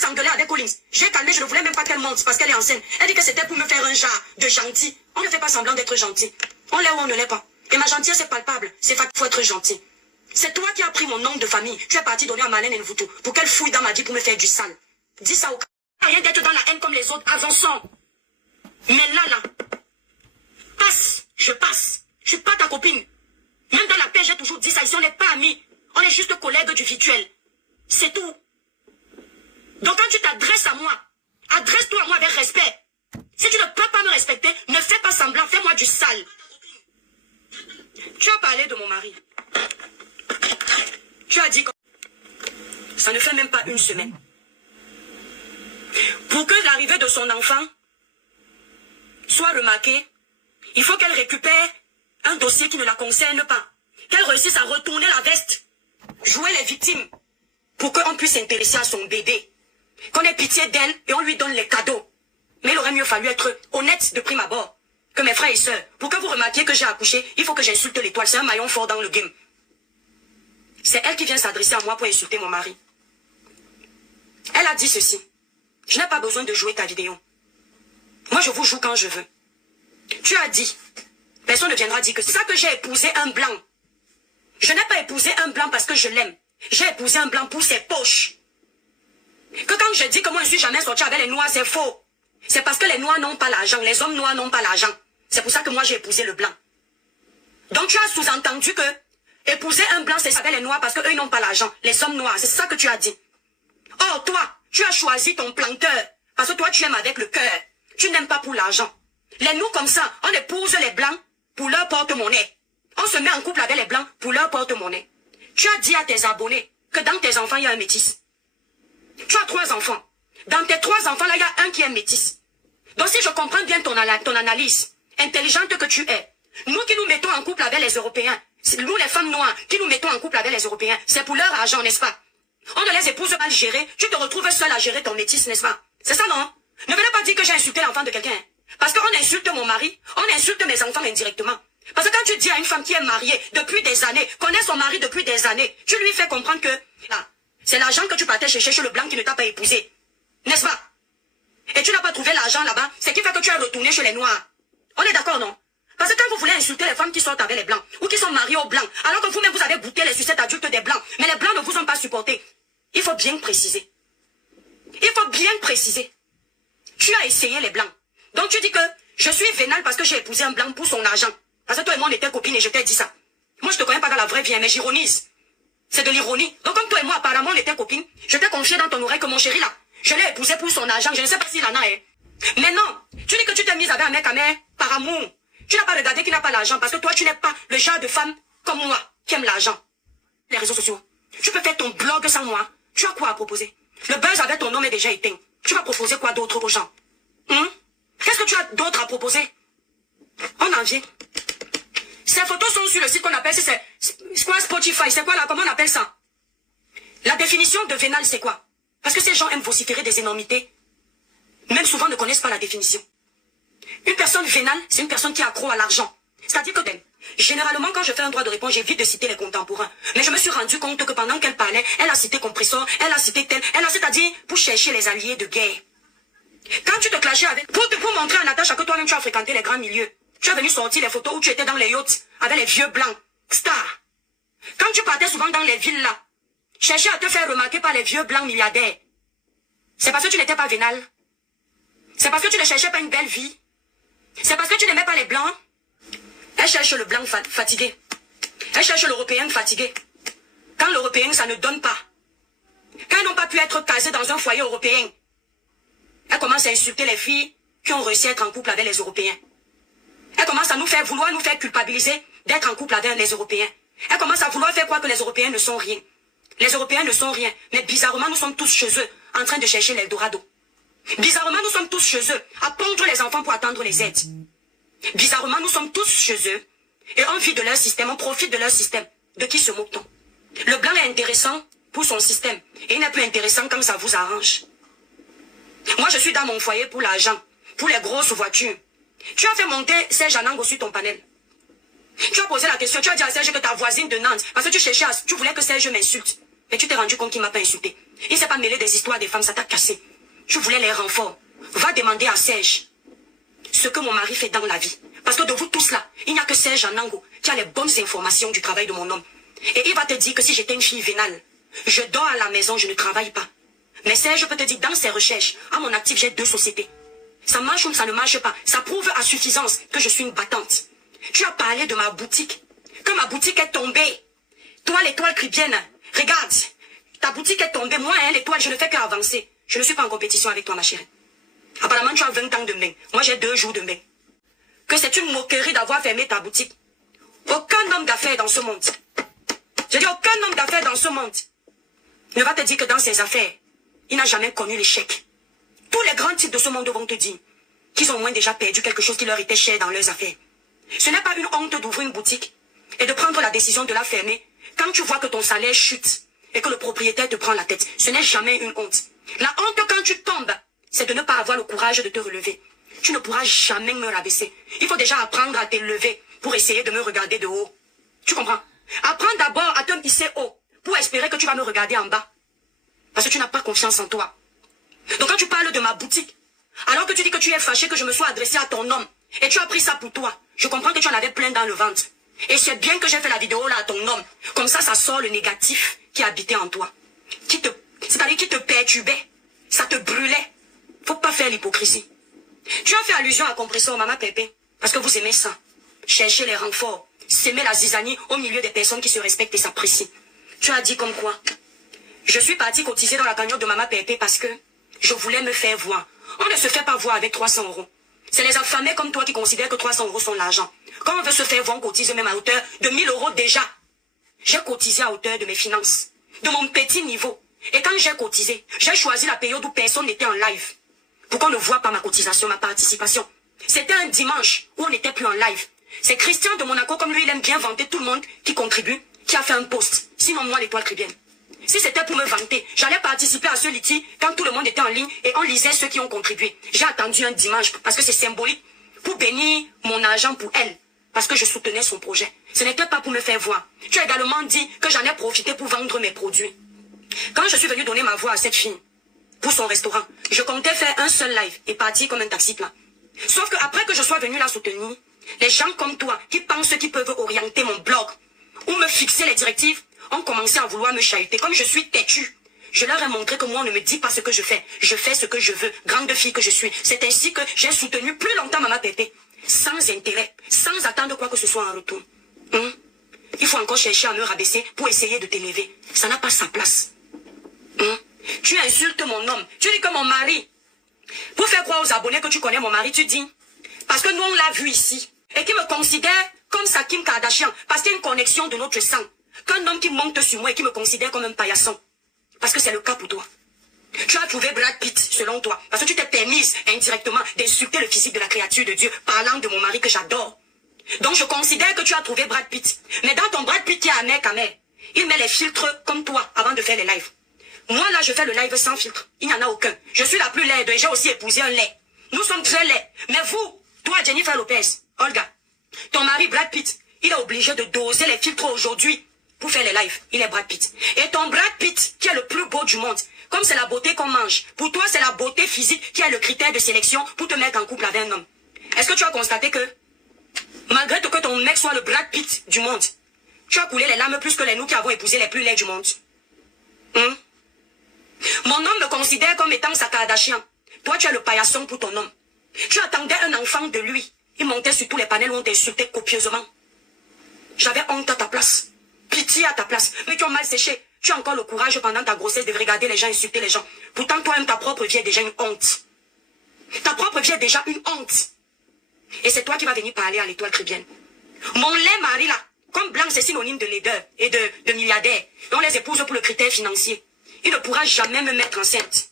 s'engueuler avec Collins. J'ai calmé, je ne voulais même pas qu'elle monte parce qu'elle est enceinte. Elle dit que c'était pour me faire un genre de gentil. On ne fait pas semblant d'être gentil. On l'est ou on ne l'est pas. Et ma gentillesse c'est palpable. C'est fait qu'il faut être gentil. C'est toi qui as pris mon nom de famille. Tu es parti donner à Marlène Nvuto pour qu'elle fouille dans ma vie pour me faire du sale. Dis ça au cas. Rien d'être dans la haine comme les autres. Avançons. Mais là. Passe. Je passe. Je suis pas ta copine. Même dans la paix, j'ai toujours dit ça. Ici, on n'est pas amis. On est juste collègues du virtuel. C'est tout. Donc quand tu t'adresses à moi, adresse-toi à moi avec respect. Si tu ne peux pas me respecter, ne fais pas semblant, fais-moi du sale. Tu as parlé de mon mari. Tu as dit que ça ne fait même pas une semaine. Pour que l'arrivée de son enfant soit remarquée, il faut qu'elle récupère un dossier qui ne la concerne pas. Qu'elle réussisse à retourner la veste, jouer les victimes, pour qu'on puisse s'intéresser à son bébé. Qu'on ait pitié d'elle et on lui donne les cadeaux. Mais il aurait mieux fallu être honnête de prime abord que mes frères et sœurs. Pour que vous remarquiez que j'ai accouché, il faut que j'insulte l'étoile. C'est un maillon fort dans le game. C'est elle qui vient s'adresser à moi pour insulter mon mari. Elle a dit ceci. Je n'ai pas besoin de jouer ta vidéo. Moi, je vous joue quand je veux. Tu as dit. Personne ne viendra dire que c'est ça que j'ai épousé un blanc. Je n'ai pas épousé un blanc parce que je l'aime. J'ai épousé un blanc pour ses poches. Que quand je dis que moi je ne suis jamais sorti avec les noirs, c'est faux. C'est parce que les noirs n'ont pas l'argent. Les hommes noirs n'ont pas l'argent. C'est pour ça que moi j'ai épousé le blanc. Donc tu as sous-entendu que épouser un blanc c'est avec les noirs parce qu'eux n'ont pas l'argent. Les hommes noirs, c'est ça que tu as dit. Or toi, tu as choisi ton planteur. Parce que toi tu aimes avec le cœur. Tu n'aimes pas pour l'argent. Les nous comme ça, on épouse les blancs pour leur porte-monnaie. On se met en couple avec les blancs pour leur porte-monnaie. Tu as dit à tes abonnés que dans tes enfants il y a un métis. Tu as 3 enfants. Dans tes 3 enfants, là, il y a un qui est métis. Donc si je comprends bien ton analyse, intelligente que tu es, nous qui nous mettons en couple avec les Européens, nous les femmes noires qui nous mettons en couple avec les Européens, c'est pour leur argent, n'est-ce pas? On ne les épouse pas gérer, tu te retrouves seul à gérer ton métis, n'est-ce pas? C'est ça, non? Ne venez pas dire que j'ai insulté l'enfant de quelqu'un. Parce qu'on insulte mon mari, on insulte mes enfants indirectement. Parce que quand tu dis à une femme qui est mariée depuis des années, connaît son mari depuis des années, tu lui fais comprendre que là, c'est l'argent que tu partais chercher chez le blanc qui ne t'a pas épousé. N'est-ce pas? Et tu n'as pas trouvé l'argent là-bas, c'est qui fait que tu es retourné chez les noirs. On est d'accord, non? Parce que quand vous voulez insulter les femmes qui sortent avec les blancs, ou qui sont mariées aux blancs, alors que vous-même vous avez goûté les sucettes adultes des blancs, mais les blancs ne vous ont pas supporté. Il faut bien préciser. Il faut bien préciser. Tu as essayé les blancs. Donc tu dis que je suis vénale parce que j'ai épousé un blanc pour son argent. Parce que toi et moi on était copines et je t'ai dit ça. Moi je te connais pas dans la vraie vie, mais j'ironise. C'est de l'ironie. Donc comme toi et moi apparemment on était copines, je t'ai confié dans ton oreille que mon chéri là, je l'ai épousé pour son argent. Je ne sais pas s'il en a. Mais non, tu dis que tu t'es mise avec un mec à mère par amour. Tu n'as pas regardé qu'il n'a pas l'argent parce que toi tu n'es pas le genre de femme comme moi qui aime l'argent. Les réseaux sociaux. Tu peux faire ton blog sans moi. Tu as quoi à proposer? Le buzz avec ton nom est déjà éteint. Tu vas proposer quoi d'autre aux gens? Qu'est-ce que tu as d'autre à proposer? On en vient. Ces photos sont sur le site qu'on appelle, c'est quoi Spotify? C'est quoi là? Comment on appelle ça? La définition de vénal, c'est quoi? Parce que ces gens aiment vociférer des énormités. Même souvent ne connaissent pas la définition. Une personne vénale, c'est une personne qui est accro à l'argent. C'est-à-dire que généralement, quand je fais un droit de réponse, j'évite de citer les contemporains. Mais je me suis rendu compte que pendant qu'elle parlait, elle a cité compresseur, elle a cité tel, c'est-à-dire pour chercher les alliés de guerre. Quand tu te clashais avec, pour montrer à Natacha que toi-même tu as fréquenté les grands milieux, tu es venu sortir les photos où tu étais dans les yachts avec les vieux blancs, stars. Quand tu partais souvent dans les villes là, chercher à te faire remarquer par les vieux blancs milliardaires. C'est parce que tu n'étais pas vénal. C'est parce que tu ne cherchais pas une belle vie. C'est parce que tu n'aimais pas les blancs. Elle cherche le blanc fatigué. Elle cherche l'européen fatigué. Quand l'européen ça ne donne pas. Quand ils n'ont pas pu être casés dans un foyer européen. Elle commence à insulter les filles qui ont réussi à être en couple avec les Européens. Elle commence à vouloir nous faire culpabiliser d'être en couple avec les Européens. Elle commence à vouloir faire croire que les Européens ne sont rien. Les Européens ne sont rien. Mais bizarrement, nous sommes tous chez eux, en train de chercher l'Eldorado. Bizarrement, nous sommes tous chez eux, à pondre les enfants pour attendre les aides. Bizarrement, nous sommes tous chez eux, et on vit de leur système, on profite de leur système. De qui se moque-t-on? Le blanc est intéressant pour son système, et il n'est plus intéressant quand ça vous arrange. Moi, je suis dans mon foyer pour l'argent, pour les grosses voitures. Tu as fait monter Serge Anango sur ton panel. Tu as posé la question, tu as dit à Serge que ta voisine de Nantes, parce que tu cherchais, tu voulais que Serge m'insulte. Mais tu t'es rendu compte qu'il ne m'a pas insulté. Il ne s'est pas mêlé des histoires des femmes, ça t'a cassé. Je voulais les renforts. Va demander à Serge ce que mon mari fait dans la vie. Parce que de vous tous là, il n'y a que Serge Anango qui a les bonnes informations du travail de mon homme. Et il va te dire que si j'étais une fille vénale, je dors à la maison, je ne travaille pas. Mais Serge peut te dire dans ses recherches, à mon actif, j'ai 2 sociétés. Ça marche ou ça ne marche pas. Ça prouve à suffisance que je suis une battante. Tu as parlé de ma boutique. Que ma boutique est tombée. Toi, l'étoile cribienne, regarde. Ta boutique est tombée. Moi, l'étoile, je ne fais qu'avancer. Je ne suis pas en compétition avec toi, ma chérie. Apparemment, tu as 20 ans de main. Moi, j'ai 2 jours de main. Que c'est une moquerie d'avoir fermé ta boutique. Aucun homme d'affaires dans ce monde. Je dis aucun homme d'affaires dans ce monde ne va te dire que dans ses affaires, il n'a jamais connu l'échec. Tous les grands types de ce monde vont te dire qu'ils ont au moins déjà perdu quelque chose qui leur était cher dans leurs affaires. Ce n'est pas une honte d'ouvrir une boutique et de prendre la décision de la fermer quand tu vois que ton salaire chute et que le propriétaire te prend la tête. Ce n'est jamais une honte. La honte quand tu tombes, c'est de ne pas avoir le courage de te relever. Tu ne pourras jamais me rabaisser. Il faut déjà apprendre à te lever pour essayer de me regarder de haut. Tu comprends? Apprends d'abord à te hisser haut pour espérer que tu vas me regarder en bas. Parce que tu n'as pas confiance en toi. Donc quand tu parles de ma boutique, alors que tu dis que tu es fâché que je me sois adressé à ton homme, et tu as pris ça pour toi, je comprends que tu en avais plein dans le ventre. Et c'est bien que j'ai fait la vidéo là à ton homme. Comme ça sort le négatif qui habitait en toi. C'est-à-dire qui te perturbait. Ça te brûlait. Faut pas faire l'hypocrisie. Tu as fait allusion à Compressor Maman Pépé. Parce que vous aimez ça. Chercher les renforts. S'aimer la zizanie au milieu des personnes qui se respectent et s'apprécient. Tu as dit comme quoi? Je suis partie cotiser dans la cagnotte de Maman Pépé parce que je voulais me faire voir. On ne se fait pas voir avec 300 €. C'est les affamés comme toi qui considèrent que 300 € sont l'argent. Quand on veut se faire voir, on cotise même à hauteur de 1000 € déjà. J'ai cotisé à hauteur de mes finances, de mon petit niveau. Et quand j'ai cotisé, j'ai choisi la période où personne n'était en live. Pour qu'on ne voit pas ma cotisation, ma participation. C'était un dimanche où on n'était plus en live. C'est Christian de Monaco, comme lui, il aime bien vanter tout le monde qui contribue, qui a fait un post. Sinon, moi, l'étoile cribienne. Si c'était pour me vanter, j'allais participer à ce litige quand tout le monde était en ligne et on lisait ceux qui ont contribué. J'ai attendu un dimanche parce que c'est symbolique pour bénir mon argent pour elle. Parce que je soutenais son projet. Ce n'était pas pour me faire voir. Tu as également dit que j'en ai profité pour vendre mes produits. Quand je suis venue donner ma voix à cette fille, pour son restaurant, je comptais faire un seul live et partir comme un taxi plat. Sauf que après que je sois venue la soutenir, les gens comme toi qui pensent qu'ils peuvent orienter mon blog ou me fixer les directives ont commencé à vouloir me chahuter. Comme je suis têtue, je leur ai montré que moi on ne me dit pas ce que je fais. Je fais ce que je veux, grande fille que je suis. C'est ainsi que j'ai soutenu plus longtemps Maman Pépé. Sans intérêt, sans attendre quoi que ce soit en retour. Il faut encore chercher à me rabaisser pour essayer de t'élever. Ça n'a pas sa place. Tu insultes mon homme. Tu dis que mon mari, pour faire croire aux abonnés que tu connais mon mari, tu dis, parce que nous on l'a vu ici, et qui me considère comme sa Kim Kardashian, parce qu'il y a une connexion de notre sang, qu'un homme qui monte sur moi et qui me considère comme un paillasson, parce que c'est le cas pour toi. Tu as trouvé Brad Pitt, selon toi, parce que tu t'es permise indirectement d'insulter le physique de la créature de Dieu, parlant de mon mari que j'adore. Donc je considère que tu as trouvé Brad Pitt. Mais dans ton Brad Pitt qui est amer, il met les filtres comme toi avant de faire les lives. Moi là, je fais le live sans filtre. Il n'y en a aucun. Je suis la plus laide et j'ai aussi épousé un lait. Nous sommes très laids. Mais vous, toi Jennifer Lopez, Olga, ton mari Brad Pitt, il est obligé de doser les filtres aujourd'hui pour faire les lives. Il est Brad Pitt. Et ton Brad Pitt, qui est le plus beau du monde, comme c'est la beauté qu'on mange, pour toi c'est la beauté physique qui est le critère de sélection pour te mettre en couple avec un homme. Est-ce que tu as constaté que, malgré que ton mec soit le Brad Pitt du monde, tu as coulé les larmes plus que les nous qui avons épousé les plus laids du monde? Mon homme me considère comme étant sa Kardashian. Toi tu es le paillasson pour ton homme. Tu attendais un enfant de lui. Il montait sur tous les panels où on t'insultait copieusement. J'avais honte à ta place. Pitié à ta place. Mais tu as mal séché. Tu as encore le courage pendant ta grossesse de regarder les gens insulter les gens. Pourtant, toi-même, ta propre vie est déjà une honte. Ta propre vie est déjà une honte. Et c'est toi qui vas venir parler à l'étoile cribienne. Mon lait mari là, comme blanc c'est synonyme de laideur et de milliardaire, et on les épouse pour le critère financier. Il ne pourra jamais me mettre enceinte.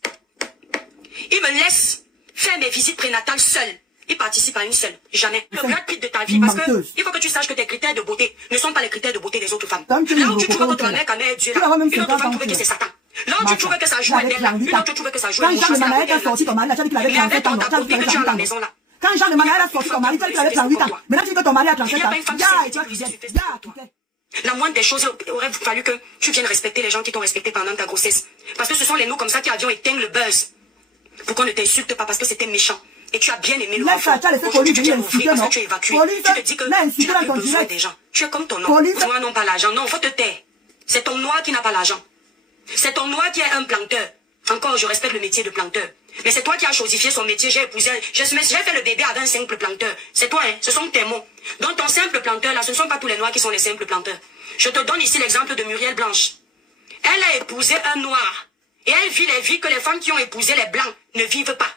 Il me laisse faire mes visites prénatales seul. Il participe à une seule. Jamais. Le Brad Pitt de ta vie. Parce que il faut que tu saches que tes critères de beauté ne sont pas les critères de beauté des autres femmes. Là où tu trouves que ton mec est Dieu, là, une autre femme trouve que c'est Satan. Là où tu trouves que ça joue un aile, une autre trouve que ça joue un aile. Mais avec ton ta copine que tu as à la maison là. Quand Jean de Manuel a sorti ton mari, tu as dit qu'il avait 38 ans. Maintenant tu dis que ton mari a 37 ans. La moindre des choses, il aurait fallu que tu viennes respecter les gens qui t'ont respecté pendant ta grossesse. Parce que ce sont les mots comme ça qui avions éteint le buzz. Pour qu'on ne t'insulte pas parce que c'était méchant. Et tu as bien aimé le enfant. Aujourd'hui, tu viens m'offrir parce que tu es évacué. Tu te dis que tu n'as plus besoin des gens. Tu es comme ton nom. Les noirs n'ont pas l'argent. Non, faut te taire. C'est ton noir qui n'a pas l'argent. C'est ton noir qui est un planteur. Encore, je respecte le métier de planteur. Mais c'est toi qui as chosifié son métier. J'ai épousé, j'ai fait le bébé avec un simple planteur. C'est toi, hein. Ce sont tes mots. Donc ton simple planteur, là, ce ne sont pas tous les noirs qui sont les simples planteurs. Je te donne ici l'exemple de Muriel Blanche. Elle a épousé un noir. Et elle vit les vies que les femmes qui ont épousé les blancs ne vivent pas.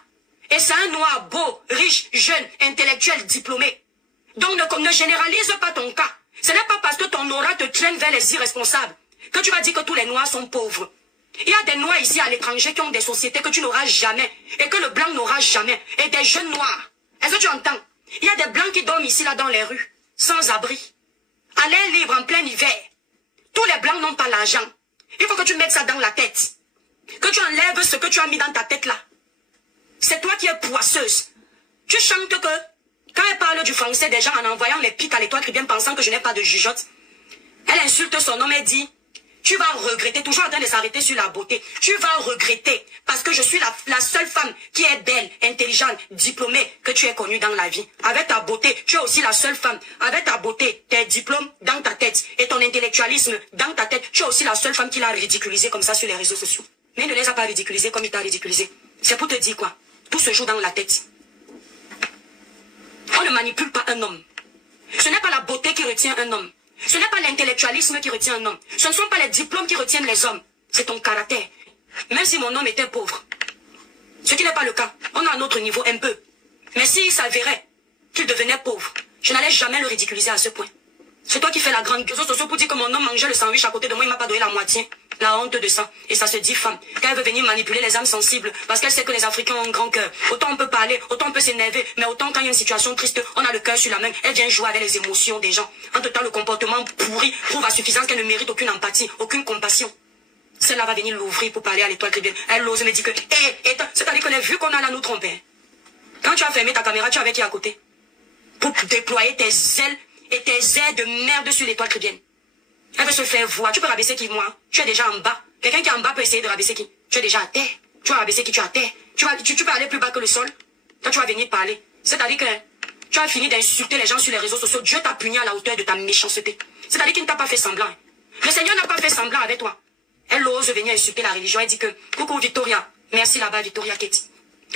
Et c'est un noir beau, riche, jeune, intellectuel, diplômé. Donc ne généralise pas ton cas. Ce n'est pas parce que ton aura te traîne vers les irresponsables que tu vas dire que tous les noirs sont pauvres. Il y a des noirs ici à l'étranger qui ont des sociétés que tu n'auras jamais et que le blanc n'aura jamais. Et des jeunes noirs. Est-ce que tu entends? Il y a des blancs qui dorment ici, là, dans les rues, sans abri. À l'air libre, en plein hiver. Tous les blancs n'ont pas l'argent. Il faut que tu mettes ça dans la tête. Que tu enlèves ce que tu as mis dans ta tête, là. C'est toi qui es poisseuse. Tu chantes que, quand elle parle du français des gens en envoyant les pics à l'Étoile Tribune pensant que je n'ai pas de jugeote, elle insulte son homme et dit... Tu vas regretter, toujours en train de s'arrêter sur la beauté. Tu vas regretter parce que je suis la seule femme qui est belle, intelligente, diplômée que tu aies connue dans la vie. Avec ta beauté, tu es aussi la seule femme. Avec ta beauté, tes diplômes dans ta tête et ton intellectualisme dans ta tête, tu es aussi la seule femme qui l'a ridiculisé comme ça sur les réseaux sociaux. Mais ne les a pas ridiculisés comme il t'a ridiculisé. C'est pour te dire quoi? Tout se joue dans la tête. On ne manipule pas un homme. Ce n'est pas la beauté qui retient un homme. Ce n'est pas l'intellectualisme qui retient un homme. Ce ne sont pas les diplômes qui retiennent les hommes. C'est ton caractère. Même si mon homme était pauvre. Ce qui n'est pas le cas. On a un autre niveau, un peu. Mais s'il s'avérait qu'il devenait pauvre, je n'allais jamais le ridiculiser à ce point. C'est toi qui fais la grande réseaux sociaux pour dire que mon homme mangeait le sandwich à côté de moi, il m'a pas donné la moitié. La honte de ça. Et ça se dit femme. Quand elle veut venir manipuler les âmes sensibles, parce qu'elle sait que les Africains ont un grand cœur. Autant on peut parler, autant on peut s'énerver, mais autant quand il y a une situation triste, on a le cœur sur la main. Elle vient jouer avec les émotions des gens. En tout temps, le comportement pourri prouve à suffisance qu'elle ne mérite aucune empathie, aucune compassion. Celle-là va venir l'ouvrir pour parler à l'Étoile Tribune. Elle ose me dire que, c'est-à-dire que les vues qu'on a là nous tromper. Quand tu as fermé ta caméra, tu es avec qui à côté? Pour déployer tes ailes et tes ailes de merde sur l'Étoile Tribune. Elle veut se faire voir. Tu peux rabaisser qui, moi? Tu es déjà en bas. Quelqu'un qui est en bas peut essayer de rabaisser qui? Tu es déjà à terre. Tu vas rabaisser qui? Tu es à terre. Tu peux aller plus bas que le sol. Toi, tu vas venir parler. C'est-à-dire que tu as fini d'insulter les gens sur les réseaux sociaux. Dieu t'a puni à la hauteur de ta méchanceté. C'est-à-dire qu'il ne t'a pas fait semblant. Le Seigneur n'a pas fait semblant avec toi. Elle ose venir insulter la religion. Elle dit que, coucou Victoria. Merci là-bas, Victoria Ketty.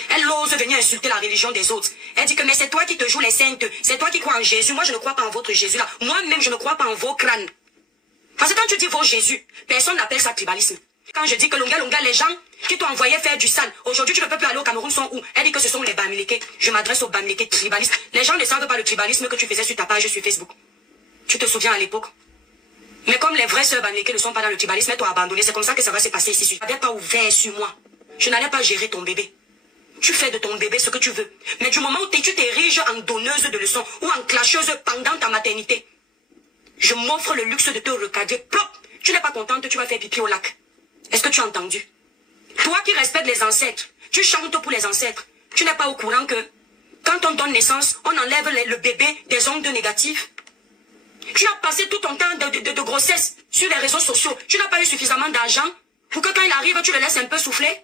Elle ose venir insulter la religion des autres. Elle dit que, mais c'est toi qui te joues les saintes. C'est toi qui crois en Jésus. Moi, je ne crois pas en votre Jésus là. Moi-même, je ne crois pas en vos crânes. Parce que quand tu dis vos Jésus, personne n'appelle ça tribalisme. Quand je dis que longa, les gens qui t'ont envoyé faire du sale, aujourd'hui tu ne peux plus aller au Cameroun, sont où? Elle dit que ce sont les Bamileke. Je m'adresse aux Bamileke tribalistes. Les gens ne savent pas le tribalisme que tu faisais sur ta page sur Facebook. Tu te souviens à l'époque? Mais comme les vraies sœurs Bamileke ne sont pas dans le tribalisme, elles t'ont abandonné. C'est comme ça que ça va se passer ici. Tu n'avais pas ouvert sur moi. Je n'allais pas gérer ton bébé. Tu fais de ton bébé ce que tu veux. Mais du moment où tu t'ériges en donneuse de leçons ou en clasheuse pendant ta maternité, je m'offre le luxe de te recadrer. Plop! Tu n'es pas contente, tu vas faire pipi au lac. Est-ce que tu as entendu? Toi qui respectes les ancêtres, tu chantes pour les ancêtres. Tu n'es pas au courant que quand on donne naissance, on enlève le bébé des ondes négatives. Tu as passé tout ton temps de grossesse sur les réseaux sociaux. Tu n'as pas eu suffisamment d'argent pour que quand il arrive, tu le laisses un peu souffler?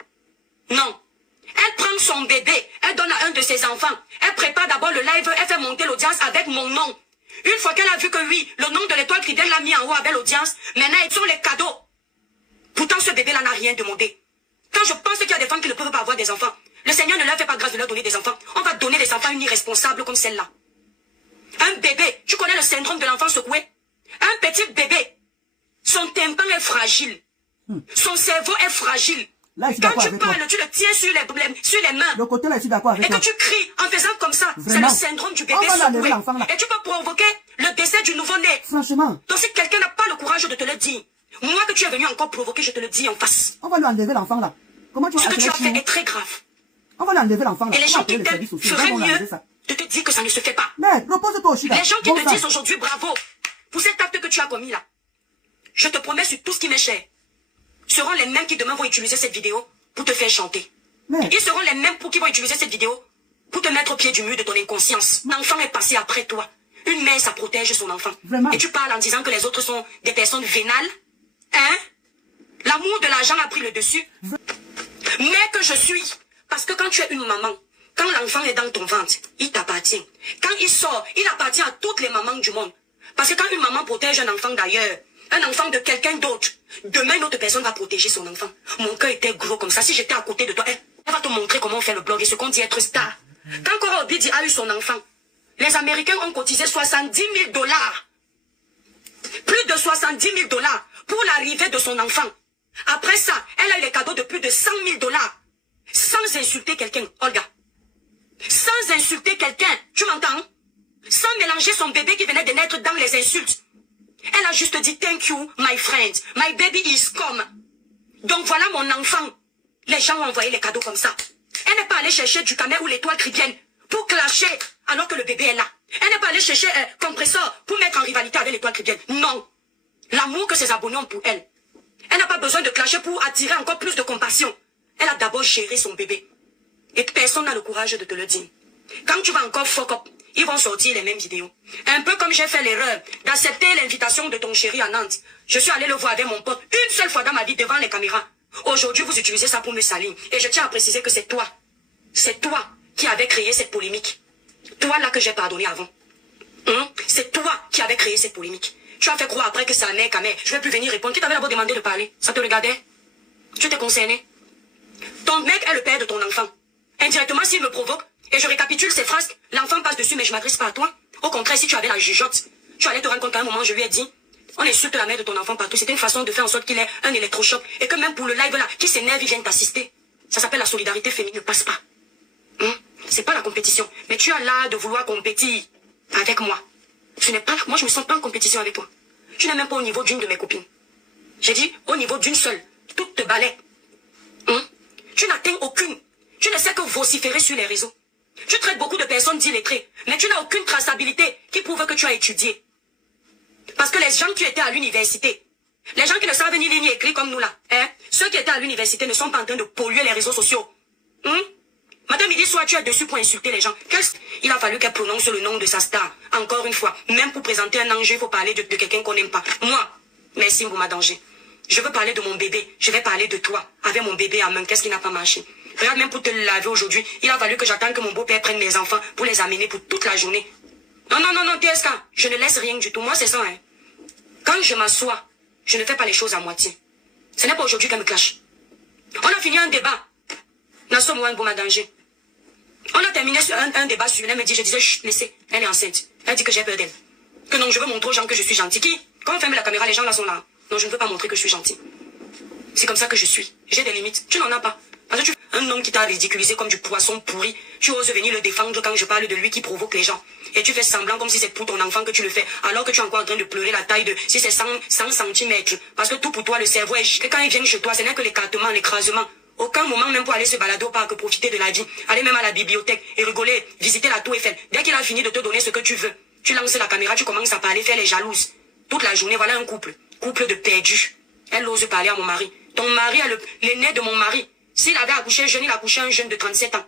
Non. Elle prend son bébé, elle donne à un de ses enfants. Elle prépare d'abord le live, elle fait monter l'audience avec mon nom. Une fois qu'elle a vu que oui, le nom de l'Étoile Tribune l'a mis en haut avec l'audience, maintenant ils sont les cadeaux. Pourtant ce bébé-là n'a rien demandé. Quand je pense qu'il y a des femmes qui ne peuvent pas avoir des enfants, le Seigneur ne leur fait pas grâce de leur donner des enfants. On va donner des enfants à une irresponsable comme celle-là. Un bébé, tu connais le syndrome de l'enfant secoué? Un petit bébé, son tympan est fragile. Son cerveau est fragile. Là, quand tu parles, tu le tiens sur les mains. Le côté là, je suis d'accord avec toi. Et que tu cries en faisant comme ça, c'est le syndrome du bébé secoué. Et tu peux provoquer le décès du nouveau-né. Franchement. Donc si quelqu'un n'a pas le courage de te le dire, moi que tu es venu encore provoquer, je te le dis en face. On va lui enlever l'enfant là. Comment tu vas? Ce que tu as fait est très grave. On va lui enlever l'enfant là. Et les gens qui t'aiment feraient mieux de te dire que ça ne se fait pas. Mais repose-toi aussi là. Les gens qui te disent aujourd'hui bravo pour cet acte que tu as commis là. Je te promets sur tout ce qui m'est cher. Seront les mêmes qui demain vont utiliser cette vidéo pour te faire chanter. Mais... Ils seront les mêmes qui vont utiliser cette vidéo pour te mettre au pied du mur de ton inconscience. L'enfant est passé après toi. Une mère, ça protège son enfant. Vraiment? Et tu parles en disant que les autres sont des personnes vénales? Hein? L'amour de l'argent a pris le dessus. Mais que je suis. Parce que quand tu es une maman, quand l'enfant est dans ton ventre, il t'appartient. Quand il sort, il appartient à toutes les mamans du monde. Parce que quand une maman protège un enfant d'ailleurs, un enfant de quelqu'un d'autre, demain une autre personne va protéger son enfant. Mon cœur était gros comme ça. Si j'étais à côté de toi, elle va te montrer comment on fait le blog et ce qu'on dit être star. Quand Cora Obidi a eu son enfant, les Américains ont cotisé 70 000 $. Plus de 70 000 $ pour l'arrivée de son enfant. Après ça, elle a eu les cadeaux de plus de 100 000 $. Sans insulter quelqu'un, Olga. Sans insulter quelqu'un, tu m'entends? Sans mélanger son bébé qui venait de naître dans les insultes. Elle a juste dit, thank you, my friend. My baby is come. Donc voilà mon enfant. Les gens ont envoyé les cadeaux comme ça. Elle n'est pas allée chercher du camel ou l'étoile chrétienne pour clasher alors que le bébé est là. Elle n'est pas allée chercher un compresseur pour mettre en rivalité avec l'étoile chrétienne. Non. L'amour que ses abonnés ont pour elle. Elle n'a pas besoin de clasher pour attirer encore plus de compassion. Elle a d'abord géré son bébé. Et personne n'a le courage de te le dire. Quand tu vas encore fuck up, ils vont sortir les mêmes vidéos. Un peu comme j'ai fait l'erreur d'accepter l'invitation de ton chéri à Nantes. Je suis allé le voir avec mon pote une seule fois dans ma vie devant les caméras. Aujourd'hui, vous utilisez ça pour me salir. Et je tiens à préciser que c'est toi. C'est toi qui avais créé cette polémique. Toi là que j'ai pardonné avant. C'est toi qui avais créé cette polémique. Tu as fait croire après que c'est un mec à mec. Je ne vais plus venir répondre. Qui t'avait d'abord demandé de parler? Ça te regardait? Tu t'es concerné? Ton mec est le père de ton enfant. Indirectement, s'il me provoque, et je récapitule ses phrases, l'enfant passe dessus, mais je ne m'adresse pas à toi. Au contraire, si tu avais la jugeote, tu allais te rendre compte qu'à un moment, je lui ai dit, on insulte la mère de ton enfant partout. C'était une façon de faire en sorte qu'il ait un électrochoc. Et que même pour le live là, qui s'énerve, il vient t'assister. Ça s'appelle la solidarité féminine. Ne passe pas. C'est pas la compétition. Mais tu as l'art de vouloir compétir avec moi. Ce n'est pas, moi, je me sens pas en compétition avec toi. Tu n'es même pas au niveau d'une de mes copines. J'ai dit au niveau d'une seule. Toutes te balaient. Tu n'atteins aucune. Tu ne sais que vociférer sur les réseaux. Tu traites beaucoup de personnes d'illettrées, mais tu n'as aucune traçabilité qui prouve que tu as étudié. Parce que les gens qui étaient à l'université, les gens qui ne savent ni lire ni écrire comme nous là, ceux qui étaient à l'université ne sont pas en train de polluer les réseaux sociaux. Madame, il dit soit tu es dessus pour insulter les gens. Il a fallu qu'elle prononce le nom de sa star. Encore une fois, même pour présenter un enjeu, il faut parler de quelqu'un qu'on n'aime pas. Moi, merci pour ma danger. Je veux parler de mon bébé. Je vais parler de toi. Avec mon bébé en main, qu'est-ce qui n'a pas marché? Regarde, même pour te laver aujourd'hui, il a fallu que j'attende que mon beau-père prenne mes enfants pour les amener pour toute la journée. Non, TSK, je ne laisse rien du tout. Moi, c'est ça, Quand je m'assois, je ne fais pas les choses à moitié. Ce n'est pas aujourd'hui qu'elle me clash. On a fini un débat. Nasso Mouane Bouma Danger. On a terminé sur un débat sur elle me dit, je disais, chut, laissez, elle est enceinte. Elle dit que j'ai peur d'elle. Que non, je veux montrer aux gens que je suis gentil. Qui? Quand on ferme la caméra, les gens là sont là. Non, je ne veux pas montrer que je suis gentil. C'est comme ça que je suis. J'ai des limites. Tu n'en as pas. Parce que un homme qui t'a ridiculisé comme du poisson pourri, tu oses venir le défendre quand je parle de lui qui provoque les gens. Et tu fais semblant comme si c'est pour ton enfant que tu le fais, alors que tu es encore en train de pleurer la taille de si c'est 100 cm. Parce que tout pour toi, le cerveau est... Et quand ils viennent chez toi, ce n'est que l'écartement, l'écrasement. Aucun moment même pour aller se balader au parc, profiter de la vie, aller même à la bibliothèque et rigoler, visiter la tour Eiffel. Dès qu'il a fini de te donner ce que tu veux, tu lances la caméra, tu commences à parler, faire les jalouses. Toute la journée, voilà un couple. Couple de perdus. Elle ose parler à mon mari. Ton mari a l'aîné de mon mari. S'il avait accouché jeune, il a accouché un jeune de 37 ans.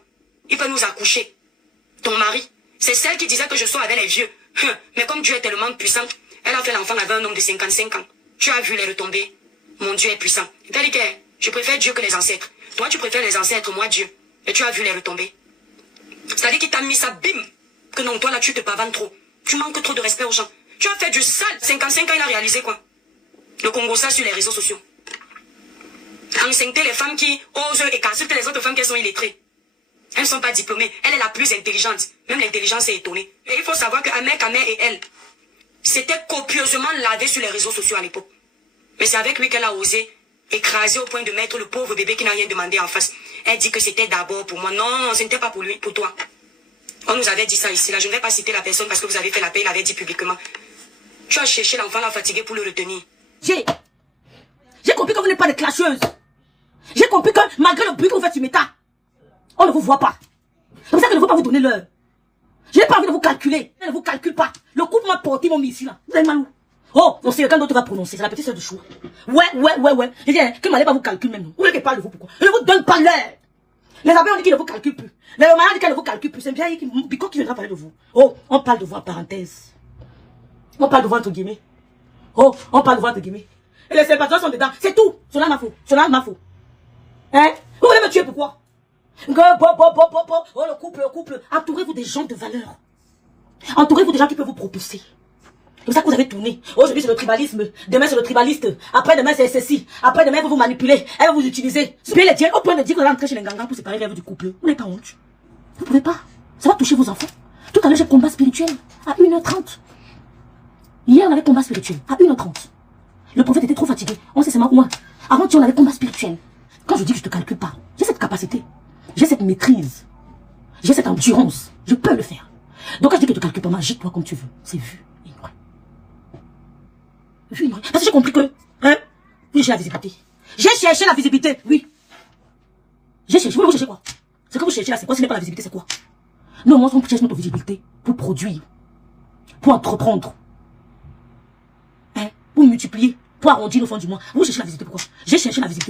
Il peut nous accoucher. Ton mari, c'est celle qui disait que je sois avec les vieux. Mais comme Dieu est tellement puissant, elle a fait l'enfant avec un homme de 55 ans. Tu as vu les retombées. Mon Dieu est puissant. C'est-à-dire que je préfère Dieu que les ancêtres. Toi, tu préfères les ancêtres, moi Dieu. Et tu as vu les retombées. C'est-à-dire qu'il t'a mis ça, bim. Que non, toi là, tu te pavanes trop. Tu manques trop de respect aux gens. Tu as fait du sale. 55 ans, il a réalisé quoi? Le Congo, ça sur les réseaux sociaux. Enceinte les femmes qui osent et insultent les autres femmes qui sont illettrées. Elles ne sont pas diplômées. Elle est la plus intelligente. Même l'intelligence est étonnée. Et il faut savoir qu'Ahmed et elle, c'était copieusement lavé sur les réseaux sociaux à l'époque. Mais c'est avec lui qu'elle a osé écraser au point de mettre le pauvre bébé qui n'a rien demandé en face. Elle dit que c'était d'abord pour moi. Non, ce n'était pas pour lui, pour toi. On nous avait dit ça ici. Là, je ne vais pas citer la personne parce que vous avez fait la paix, il l'avait dit publiquement. Tu as cherché l'enfant là fatigué pour le retenir. J'ai compris que vous n'êtes pas des clasheuses. J'ai compris que malgré le bruit que vous faites sur Meta, on ne vous voit pas. C'est pour ça que je ne veux pas vous donner l'heure. Je n'ai pas envie de vous calculer. Je ne vous calcule pas. Le couple m'a porté, m'ont mis ici là. Vous avez mal où? Oh, non, c'est quelqu'un d'autre va prononcer. C'est la petite sœur de Chou. Ouais. Je dis, que m'allez pas vous calculer même. Vous voulez qu'elle parle de vous, pourquoi? Je ne vous donne pas l'heure. Les abeilles ont dit qu'ils ne vous calculent plus. Les malades disent qu'elle ne vous calcule plus. C'est bien Biko qui viendra parler de vous. Oh, on parle de vous en parenthèse. On parle de vous entre guillemets. Oh, on parle de vous entre guillemets. Et les célibataires sont dedans. C'est tout. Cela m'a faux. Cela m'a faux. Hein? Vous voulez me tuer pourquoi? Oh, le couple. Entourez-vous des gens de valeur. Entourez-vous des gens qui peuvent vous propulser. C'est pour ça que vous avez tourné. Aujourd'hui c'est le tribalisme. Demain c'est le tribaliste. Après demain c'est ceci. Après demain elle va vous manipuler. Elle va vous utiliser. Bien les dire au point de dire que vous allez entrer chez les gangans pour séparer rêve du couple. Vous n'avez pas honte. Vous ne pouvez pas. Ça va toucher vos enfants. Tout à l'heure j'ai combat spirituel à 1h30. Hier on avait combat spirituel à 1h30. Le prophète était trop fatigué. On sait seulement moi. Avant-hier on avait combat spirituel. Quand je dis que je ne te calcule pas, j'ai cette capacité. J'ai cette maîtrise. J'ai cette endurance. Je peux le faire. Donc quand je dis que tu ne calcules pas, agite-toi comme tu veux. C'est vu. Parce que j'ai compris que, hein, vous cherchez la visibilité. J'ai cherché la visibilité, oui. J'ai cherché, vous cherchez quoi? Ce que vous cherchez là, c'est quoi? Ce n'est pas la visibilité, c'est quoi? Nous, moi, on cherche notre visibilité pour produire, pour entreprendre, hein, pour multiplier, pour arrondir le fond du mois. Vous cherchez la visibilité, pourquoi? J'ai cherché la visibilité.